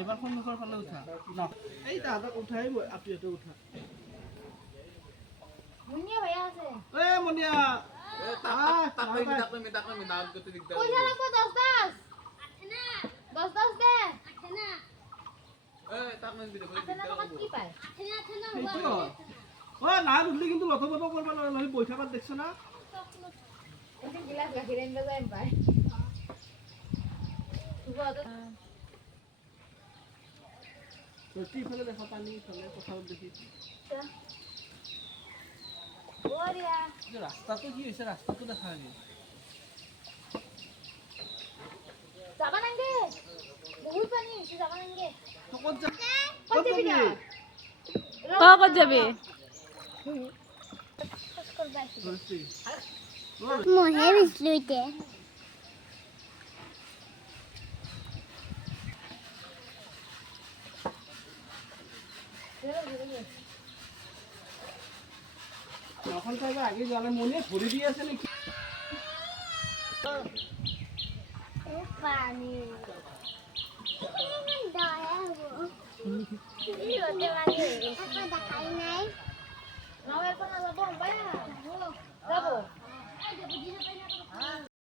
এবাৰ সন্মুখৰ ফালে উঠা ন এই তাহাঁতক উঠাই আপিহঁতে উঠা মুনিয়া ভাইয়া আছে এ মুনিয়া তাক নাম গতি দিগদাৰ পয়সা লাগবে 10 দে তাক নাম দিলে আঠেনা টকাত কি পায় সেইটো ও না উঠলি কিন্তু লথবথ কৰিব নহলে বহি থাকাত দেখছ না এদিন গিলাস গাখীৰ আনিব যাম পায় কি ফেলে দেখা পানী ফেলে পথাৰত দেখি বঢ়িয়া ৰাস্তাটো কি হৈছে ৰাস্তাটো দেখা নাই যাবা নাংগে বহুত পানী হৈছে যাবা নাংগে ক'ত যা ক'ত যাবি না ক'ত যাবি মহে বিছলো এতিয়া এখন তাই আগে জানে মনে ধরে দিয়ে আছে নাকি পানি দয়া হবো